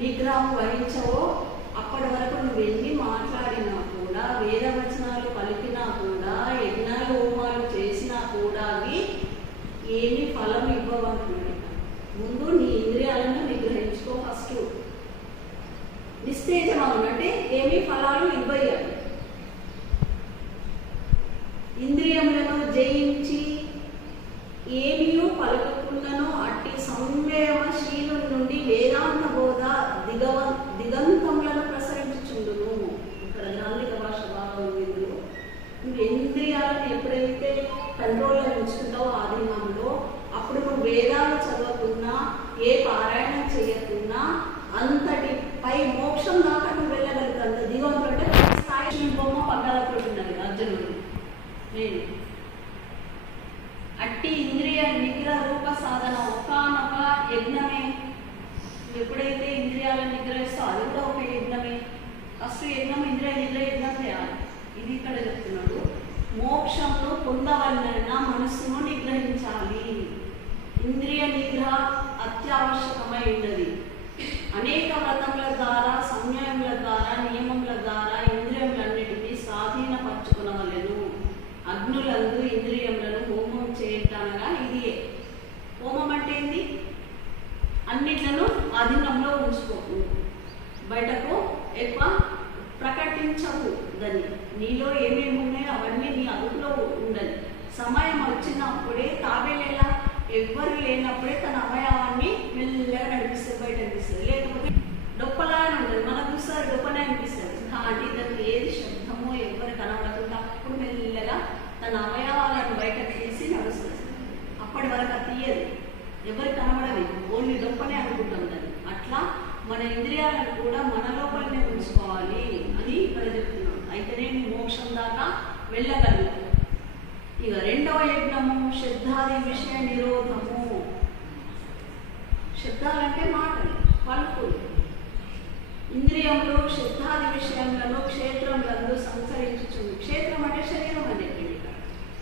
నిగ్రహం వహించవో అప్పటి వరకు నువ్వు వెళ్ళి మాట్లాడినా కూడా వేదవచనాలు పలికినా కూడా యజ్ఞాలు హోమాలు చేసినా కూడా అవి ఏమి ఫలం ఇవ్వవంటున్నాడు ముందు నీ ఇంద్రియాలను నిగ్రహించుకో ఫస్ట్ నిస్తేజమం? అంటే ఏమి ఫలాలు ఇవ్వయ్యాలి ఇంద్రియములను జయించి ఏమీ పలకకుండానో అట్టి సంయమశీలు ఎప్పుడైతే కంట్రోల్లో ఉంచుకుంటావో ఆధీనంలో అప్పుడు నువ్వు వేదాలు చదవకున్నా ఏ పారాయణం చేయకున్నా అంతటి పై మోక్షం దాకా నువ్వు వెళ్ళగలుగుతావు అంత దిగంతులు అంటే స్థాయి బొమ్మ పగ్గాలతో ఉన్నది అర్జునుడు నేను అట్టి ఇంద్రియ నిగ్రహ రూప సాధన ఒకానొక యజ్ఞమే నువ్వు ఎప్పుడైతే ఇంద్రియాలను నిగ్రహిస్తావు అది కూడా ఒక యజ్ఞమే ఫస్ట్ యజ్ఞం ఇంద్రియ నిగ్రహ యజ్ఞం చేయాలి ఇది ఇక్కడ చెప్తున్నాడు మోక్షంలో పొందవలన మనస్సును నిగ్రహించాలి. ఇంద్రియ నిగ్రహ అత్యావశ్యకమై ఉన్నది అనేక వ్రతముల ద్వారా సంయముల ద్వారా నియమముల ద్వారా ఇంద్రియములన్నిటినీ స్వాధీనపరచుకునవలను. అగ్నులందు ఇంద్రియములను హోమం చేయటనగా ఇది హోమం అంటే ఏంది? అన్నిట్లను అధీనంలో ఉంచుకోకు. బయటకు ఎక్కువ ప్రకటించవు దాన్ని. నీలో ఏమి ఎవ్వరు లేనప్పుడే తన అవయవాన్ని మెల్లగా నడిపిస్తారు బయట అనిపిస్తుంది లేకపోతే డొప్పలా అని ఉంటుంది మనకు చూస్తారు డొప్పనే అనిపిస్తుంది. కానీ దానికి ఏది శబ్దమో ఎవ్వరు కనబడకుండా అప్పుడు మెల్లగా తన అవయవాలను బయట తీసి నడుస్తుంది. అప్పటి వరకు అది తీయదు. ఎవరు కనబడదు ఓన్లీ డొప్పనే అనుకుంటాం దాన్ని. అట్లా మన ఇంద్రియాలను కూడా మన లోపలనే ఉంచుకోవాలి అని ఇక్కడ చెప్తున్నాం అయితేనే మోక్షం దాకా వెళ్ళగలుగుతాం. శబ్దాది విషయ నిరోధము. శబ్దాలంటే మాటలు పలుకులు. ఇంద్రియములు శబ్దాది విషయంలో క్షేత్రములందు సంచరించుచుంది. క్షేత్రం అంటే శరీరం అనేది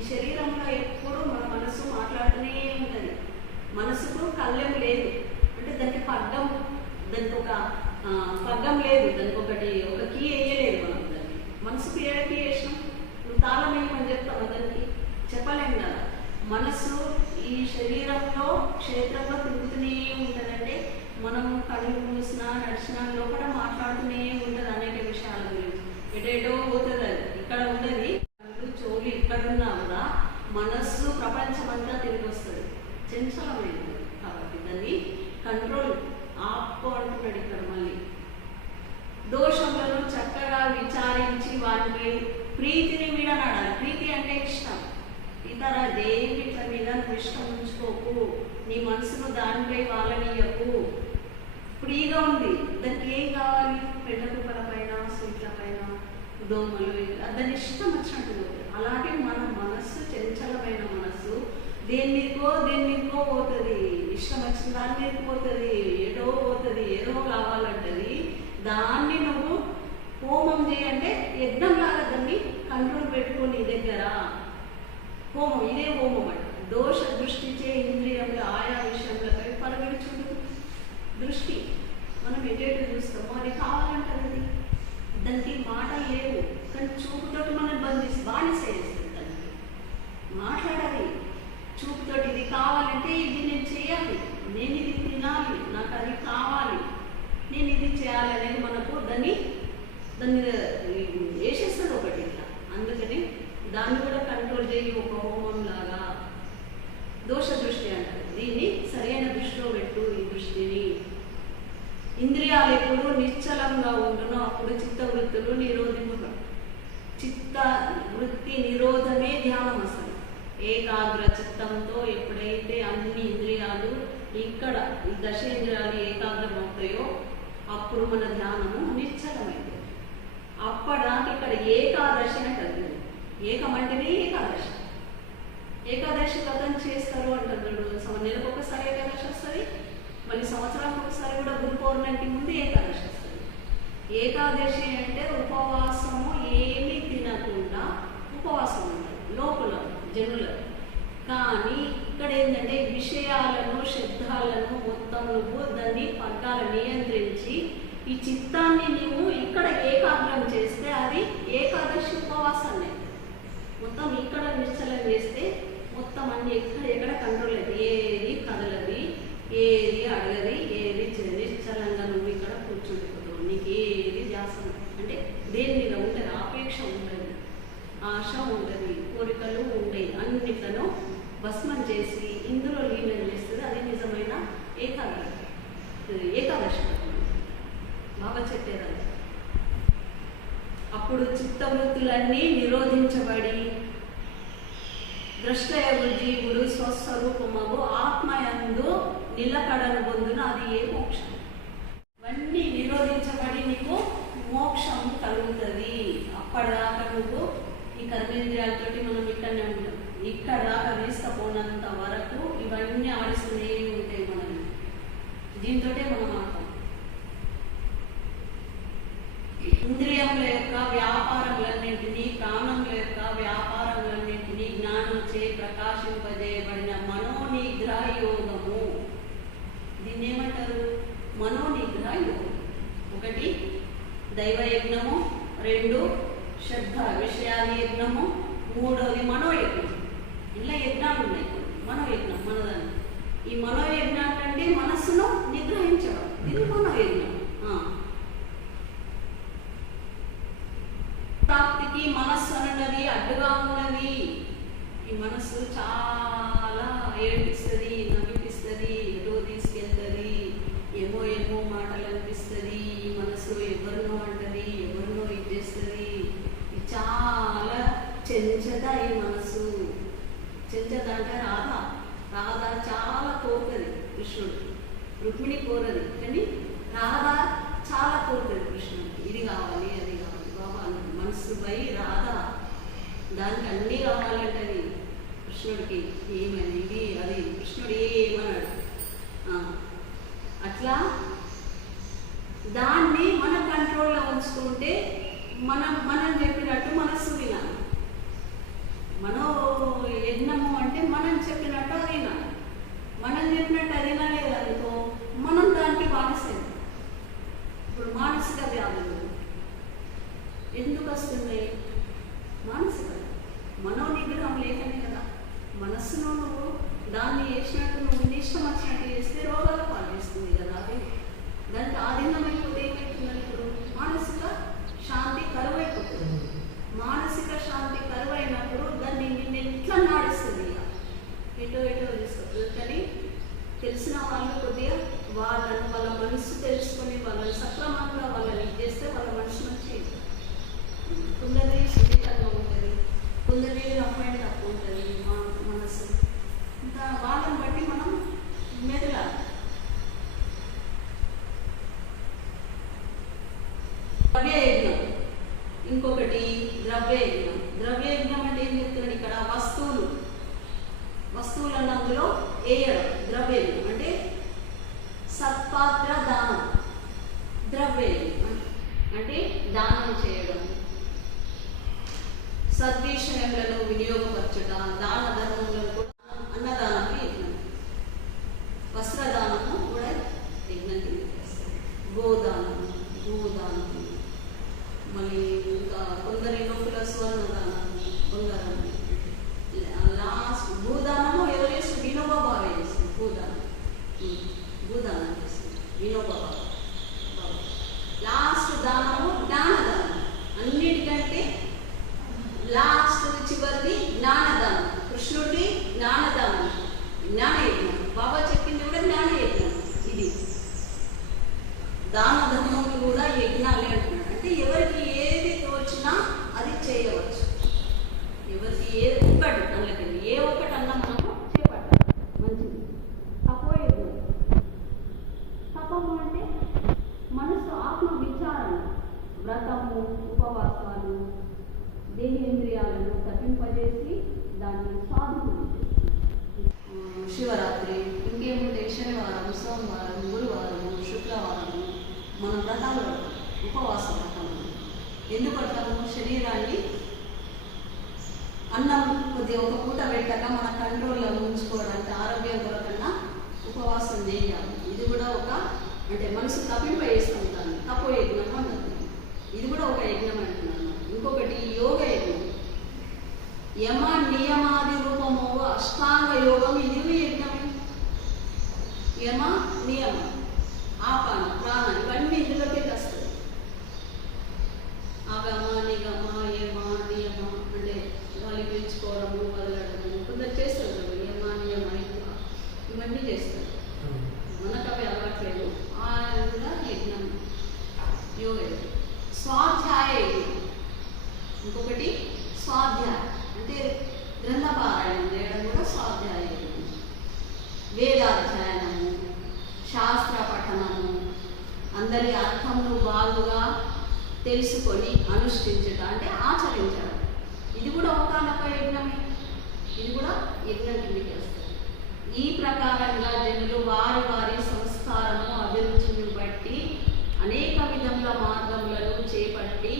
ఈ శరీరంలో ఎప్పుడు మన మనసు మాట్లాడుతూనే ఉంటుంది. మనసుకు కళ్ళెం లేదు. అంటే దానికి పగ్గం దానికి ఒక పగ్గం లేదు. దానికి ఒకటి ఒక కీ వేయలేదు మనం దాన్ని మనసుకు ఏడ కీ వేసినాం? నువ్వు తాళం వేయమని చెప్తావు దానికి? చెప్పలేము కదా. మనస్సు ఈ శరీరంలో క్షేత్రంలో తిరుగుతూనే ఉంటుందంటే మనం కళ్ళు మూసినా నడిచినా లోపల మాట్లాడుతూనే ఉంటుంది అనేక విషయాల గురించి. ఎటేటో పోతుంది అది. ఇక్కడ ఉన్నది కళ్ళు చెవులు ఇక్కడ ఉన్నా కూడా మనస్సు ప్రపంచం అంతా తిరిగి వస్తుంది చంచలమైనది కాబట్టి దాన్ని కంట్రోల్ ఆపు అంటున్నాడు ఇక్కడ మళ్ళీ దోషములను చక్కగా విచారించి వాటిపై ప్రీతిని విడనాడాలి ప్రీతి అంటే ఇష్టం ఇతర దేవిట్ల మీద నువ్వు ఇష్టం ఉంచుకోకు నీ మనసును దానిపై వాళ్ళనీయకు ఫ్రీగా ఉంది. దానికి ఏం కావాలి? పెద్ద కుప్పల పైన పైన దోమలు దాని ఇష్టం వచ్చినట్టు అలాగే మన మనస్సు చంచలమైన మనస్సు దేన్నికో దేనికో పోతుంది. ఇష్టం వచ్చిన దాని పోతుంది. ఏదో పోతుంది. ఏదో కావాలంటది. దాన్ని నువ్వు హోమం చేయంటే యజ్ఞం లాగా దాన్ని కంట్రోల్ పెట్టుకో నీ దగ్గర. హోమం ఇదే హోమం అంట. దోష దృష్టి చే ఇంద్రియంలో ఆయా విషయంలో పరిగణించుడు దృష్టి. మనం ఎటేటు చూస్తామో అది కావాలంటది. దానికి మాటలు లేవు కానీ చూపుతోటి మనం బంధిస్తే బానిస చేస్తుంది దానికి మాట్లాడాలి. చూపుతోటి ఇది కావాలంటే ఇది నేను చేయాలి. నేను ఇది తినాలి. నాకు అది కావాలి. నేను ఇది చేయాలి అనేది మనకు దాన్ని దాన్ని వేసేస్తుంది ఒకటి ఇట్లా అందుకని దాన్ని కూడా కంట్రోల్ చేయి ఒక హోమం లాగా దోష దృష్టి అంటారు దీన్ని సరైన దృష్టిలో పెట్టు ఈ దృష్టిని ఇంద్రియాలు ఎప్పుడు నిశ్చలంగా ఉండునో అప్పుడు చిత్త వృత్తులు నిరోధింపబడు చిత్త వృత్తి నిరోధమే ధ్యానం అసలు. ఏకాగ్ర చిత్తంతో ఎప్పుడైతే అన్ని ఇంద్రియాలు ఇక్కడ ఈ దశేంద్రియాలు ఏకాగ్రమవుతాయో అప్పుడు మన ధ్యానము నిశ్చలమైంది. అప్పటిదాకా ఇక్కడ ఏకాదశి అంటారు ఏకమంటేనే ఏకాదశి. ఏకాదశి వ్రతం చేస్తారు అంటున్నాడు నెలకు ఒకసారి ఏకాదశి వస్తుంది మళ్ళీ సంవత్సరానికి ఒకసారి కూడా గురు పౌర్ణమికి ముందు ఏకాదశి. ఏకాదశి అంటే ఉపవాసము ఏమీ తినకుండా ఉపవాసం ఉంటుంది లోపల జనుల. కానీ ఇక్కడ ఏంటంటే విషయాలను శబ్దాలను మొత్తం నువ్వు దాన్ని పగ్గాలు నియంత్రించి ఈ చిత్తాన్ని నీవు ఇక్కడ ఏకాగ్రం చేస్తే అది ఏకాదశి ఉపవాసాన్ని మొత్తం ఇక్కడ నిశ్చలం చేస్తే మొత్తం అన్ని ఎక్కడ ఎక్కడ కంట్రోల్ అయితే ఏది కదలది ఏది అడగది ఏది నిశ్చలంగా నువ్వు ఇక్కడ కూర్చుంటుంది నీకు ఏది ధ్యాస అంటే దేని మీద ఉంటుంది ఆపేక్ష ఉండదు ఆశ ఉండదు కోరికలు ఉంటాయి అన్నిట్లను భస్మం చేసి ఇందులో లీనం చేస్తుంది. అది నిజమైన ఏకాదశి ఏకాదశి బాబా చెప్పేదాన్ని అప్పుడు చిత్తవృత్తులన్నీ నిరోధించబడి ద్రష్టయ జీవుడు స్వస్వరూపమగు ఆత్మయందు నిలకడను పొందున అది ఏ మోక్షం ఇవన్నీ నిరోధించబడి నీకు మోక్షం కలుగుతుంది వరకు ఈ కర్మేంద్రియాలతోటి మనం ఇక్కడనే ఉంటాం. ఇక్కడ దాకా తీసుకపోనంత వరకు ఇవన్నీ ఆడిస్తూనే ఉంటాయి మనం దీంతో మనం ఆడతాం. ఇంద్రియముల యొక్క వ్యాపారములన్నింటినీ ప్రాణముల యొక్క వ్యాపారములన్నింటినీ జ్ఞానం చే ప్రకాశింపజేయబడిన మనోనిగ్రహ యోగము దీన్ని ఏమంటారు మనోనిగ్రహ యోగం ఒకటి దైవయజ్ఞము. రెండు శ్రద్ధ విషయాది యజ్ఞము మూడవది మనోయజ్ఞం. ఇలా యజ్ఞాలు ఉన్నాయి మనోయజ్ఞం మనదాన్ని ఈ మనోయజ్ఞాన్ని అంటే మనస్సును నిగ్రహించడం. ఇది మనోయజ్ఞం ఆ. ప్రాప్తికి మనస్సు అన్నది అడ్డుగా ఉన్నది ఈ మనస్సు చాలా ఏడిపిస్తుంది నవ్విపిస్తుంది ఎటో తీసుకెళ్తుంది ఏమో ఏమో మాటలు అనిపిస్తుంది ఈ మనసు ఎవరినో అంటది ఎవరినో ఇది చేస్తుంది ఇది చాలా చెంచత ఈ మనసు. చెంచత అంటే రాధ. రాధ చాలా కోరుతుంది కృష్ణుడు. రుక్మిణి కోరదు. కానీ రాధ చాలా కోరుతుంది కృష్ణుడికి ఇది కావాలి అది కావాలి బాబా మనసు పై రాధ. దానికి అన్నీ కావాలంటది కృష్ణుడికి. ఏమని ఇది అది కృష్ణుడు ఏమన్నాడు? అట్లా దాన్ని మన కంట్రోల్లో ఉంచుకుంటే మనం మనం చెప్పినట్టు మనస్సు వినాలి. మనో యజ్ఞము అంటే మనం చెప్పినట్టు అది మనం చెప్పినట్టు అది లేదనుకో మనం దానికి బానిసం ఇప్పుడు మానసిక వ్యాధులు. ఎందుకు వస్తున్నాయి? మానసిక మనో నిగ్రహం లేకనే కదా. మనస్సును నువ్వు దాన్ని చేసినట్టు నువ్వు నిష్టం వచ్చినట్టు చేస్తే రోగాలు పాలిస్తుంది కదా అది దానికి ఆధీనమైపోతే ఏమవుతుంది ఇప్పుడు మానసిక శాంతి కరువైపోతుంది. మానసిక శాంతి కరువైనప్పుడు దాన్ని నిన్ను ఎట్లా నాడిస్తుంది ఇక ఎటో ఎటో తీసుకొస్తుంది కానీ తెలిసిన వాళ్ళు కొద్దిగా వాళ్ళని వాళ్ళ మనసు తెలుసుకొని వాళ్ళని సక్రమంగా వాళ్ళని చేస్తే వాళ్ళ మనసు మంచి కొందరి శరీరంగా ఉంటుంది. కొందరి రమ్మని తక్కువ ఉంటుంది మా మనసు. ఇంకా వాళ్ళని బట్టి మనం మెదలాలి ద్రవ్యయజ్ఞం. ఇంకొకటి ద్రవ్యయజ్ఞం. ద్రవ్యయజ్ఞం అంటే ఏం చెప్తున్నాడు ఇక్కడ? వస్తువులు. వస్తువులను అందులో వేయడం ద్రవ్యలు అంటే సత్పాత్ర దానం ద్రవ్యయజ్ఞం అంటే దానం చేయడం. సద్విషయములను వినియోగపరచడం దాన ధర్మంలో కూడా అన్నదానం యజ్ఞం వస్త్రదానము కూడా యజ్ఞం కింద చేస్తారు గోదానము భూదానము మళ్ళీ ఇంకా కొందరి లోపల స్వర్ణదానము బంగారం లాస్ట్ భూదానము ఎవరు చేస్తారు వినోబా బాగా చేస్తారు భూదానం ఉమ్, భూదానం చేస్తారు వినోబా బాబా బాబా లాస్ట్ దానము జ్ఞానదానం అన్నిటికంటే లాస్ట్ చివరిది జ్ఞానదానం కృష్ణుడి జ్ఞానదానం జ్ఞానయజ్ఞం బాబా చెప్పింది కూడా జ్ఞానయజ్ఞం ఇది దాన ధర్మములు కూడా యజ్ఞాలే అంటున్నాడు అంటే ఎవరికి ఏది తోచినా అది చేయవచ్చు ఎవరికి ఏ ఒక్కటి అందులోకి ఏ ఒక్కటి అన్నా మనము చేపట్టాలి మంచిది తపోయజ్ఞం తపము అంటే మనసు ఆత్మ విచారణ వ్రతము ఉపవాసాలు దేహేంద్రియాలను తప్పింపజేసి దాన్ని సాధన శివరాత్రి ఇంకేముంటే శనివారం సోమవారం గురువారం శుక్రవారం మన వ్రతాలు పడతాం ఉపవాస వ్రతం ఎందుకు పడతాము శరీరాన్ని అన్నం కొద్దిగా ఒక పూట పెట్టాక మన కంట్రోల్లో ఉంచుకోవడానికి ఆరోగ్యం కొరకన్నా ఉపవాసం చేయాలి. ఇది కూడా ఒక అంటే మనసు తప్పింపేస్తాం దాన్ని తపో యజ్ఞం అంటుంది ఇది కూడా ఒక యజ్ఞం అంటున్నాను. ఇంకొకటి యోగ యజ్ఞం. యమ నియమాది రూపము అష్టాంగ యోగం ఇది యజ్ఞమే. యమ నియమ. ఆపాన ప్రాణ యజ్ఞం కిందకి వస్తుంది ఈ ప్రకారంగా జనులు వారి వారి సంస్కారము అభిరుచిని బట్టి అనేక విధముల మార్గములను చేపట్టి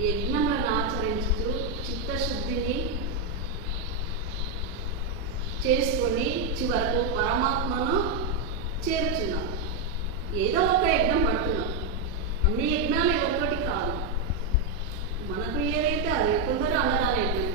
యజ్ఞములను ఆచరించుతూ చిత్తశుద్ధిని చేసుకొని చివరకు పరమాత్మను చేరుచున్నాం ఏదో ఒక యజ్ఞం పడుతున్నాం అన్ని యజ్ఞాలు ఒక్కటి కాదు. మనకు ఏదైతే అది కొందరు అన్నదాన యజ్ఞం